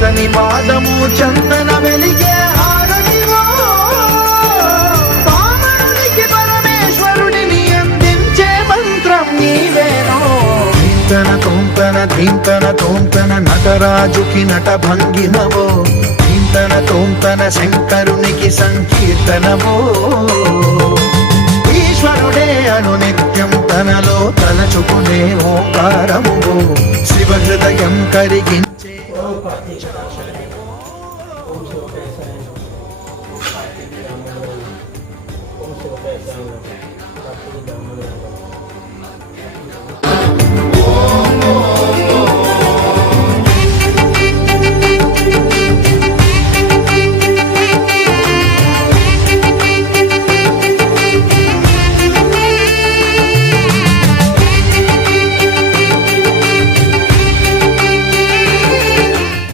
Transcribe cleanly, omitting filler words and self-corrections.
అతని పాదము చందన వెలిగే హారతివో, పావనునికి పరమేశ్వరుడిని అందించే మంత్రం నీవేనో. ధీంతన తోంతన ధీంతన తోంతన నటరాజుకి నట భంగిమవో, ధీంతన తోంతన శంకరునికి సంకీర్తనవో. ఈశ్వరుడే అను నిత్యం తనలో తలచుకునే ఓంకారమువో, శివ హృదయం కరిగించే ఓం